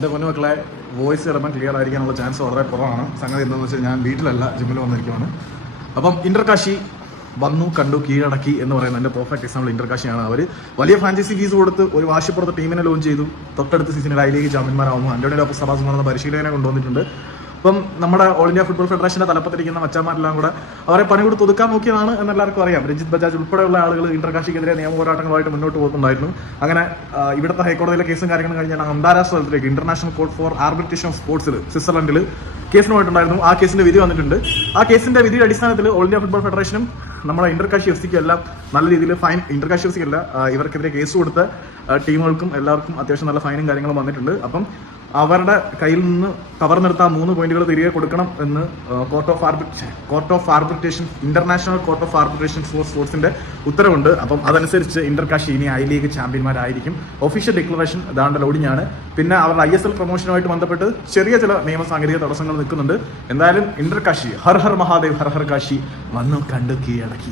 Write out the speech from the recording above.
എൻ്റെ പൊന്നു മക്കളെ വോയിസ് ചിലപ്പോൾ ക്ലിയർ ആയിരിക്കാനുള്ള ചാൻസ് വളരെ കുറവാണ്. സംഗതി എന്താണെന്ന് വെച്ചാൽ ഞാൻ വീട്ടിലല്ല, ജിമ്മിൽ വന്നിരിക്കുകയാണ്. അപ്പം ഇന്റർകാശി വന്നു, കണ്ടു, കീഴടക്കി എന്ന് പറയുന്ന എൻ്റെ പെർഫെക്റ്റ് എക്സാമ്പിൾ ഇന്റർകാശിയാണ്. അവർ വലിയ ഫ്രാഞ്ചൈസി ഫീസ് കൊടുത്ത് ഒരു വാശിപ്പുറത്ത് ടീമിനെ ലോഞ്ച് ചെയ്തു. തൊട്ടടുത്ത സീസണിൽ I league ചാമ്പ്യന്മാരാവുന്നു. Antonio Lopez Sara's എന്ന് പറയുന്ന പരിശീലകനെ കൊണ്ടുവന്നിട്ടുണ്ട്. അപ്പം നമ്മുടെ ഓൾ ഇന്ത്യ ഫുട്ബോൾ ഫെഡറേഷന്റെ തലപ്പത്തിരിക്കുന്ന മച്ചാന്മാരെല്ലാം കൂടെ അവരെ പണി കൊടുത്ത് ഒതുക്കാൻ നോക്കിയതാണ് എന്നെല്ലാവർക്കും അറിയാം. രഞ്ജിത് ബജാജ് ഉൾപ്പെടെയുള്ള ആളുകൾ ഇന്റർകാശിക്കെതിരെ നിയമ പോരാട്ടങ്ങളുമായിട്ട് മുന്നോട്ട് പോകുന്നുണ്ടായിരുന്നു. അങ്ങനെ ഇവിടുത്തെ ഹൈക്കോടതിയിലെ കേസും കാര്യങ്ങളും കഴിഞ്ഞാൽ അന്താരാഷ്ട്ര തലത്തിലേക്ക് international court four arbitration of സ്പോർട്സിൽ സ്വിറ്റ്സർലൻഡിൽ കേസിന് പോയിട്ടുണ്ടായിരുന്നു. ആ കേസിന്റെ വിധി വന്നിട്ടുണ്ട്. ആ കേസിന്റെ വിധിയുടെ അടിസ്ഥാനത്തിൽ ഓൾ ഇന്ത്യ ഫുട്ബോൾ ഫെഡറേഷനും നമ്മുടെ ഇന്റർകാശി എഫ് സിക്കും എല്ലാം നല്ല രീതിയിൽ ഫൈൻ, ഇന്റർകാശി എഫ് സിക്കല്ല ഇവർക്കെതിരെ കേസ് കൊടുത്ത ടീമുകൾക്കും എല്ലാവർക്കും അത്യാവശ്യം നല്ല ഫൈനും കാര്യങ്ങളും വന്നിട്ടുണ്ട്. അപ്പം അവരുടെ കയ്യിൽ നിന്ന് കവർന്നെടുത്ത 3 പോയിന്റുകൾ തിരികെ കൊടുക്കണം എന്ന് court of arbitration international court of arbitration for സ്പോർട്സിന്റെ ഉത്തരവുണ്ട്. അപ്പം അതനുസരിച്ച് ഇന്റർകാശി ഇനി ഐ ലീഗ് ചാമ്പ്യന്മാരായിരിക്കും. ഒഫീഷ്യൽ ഡിക്ലറേഷൻ ദാണ്ട ലോഡിങ്ങാണ്. പിന്നെ അവരുടെ ISL പ്രൊമോഷനുമായിട്ട് ബന്ധപ്പെട്ട് ചെറിയ ചില നിയമ സാങ്കേതിക തടസ്സങ്ങൾ നിൽക്കുന്നുണ്ട്. എന്തായാലും ഇന്റർകാശി ഹർ ഹർ മഹാദേവ് ഹർ ഹർ കാശി വന്നു, കണ്ടു, കീഴടക്കി.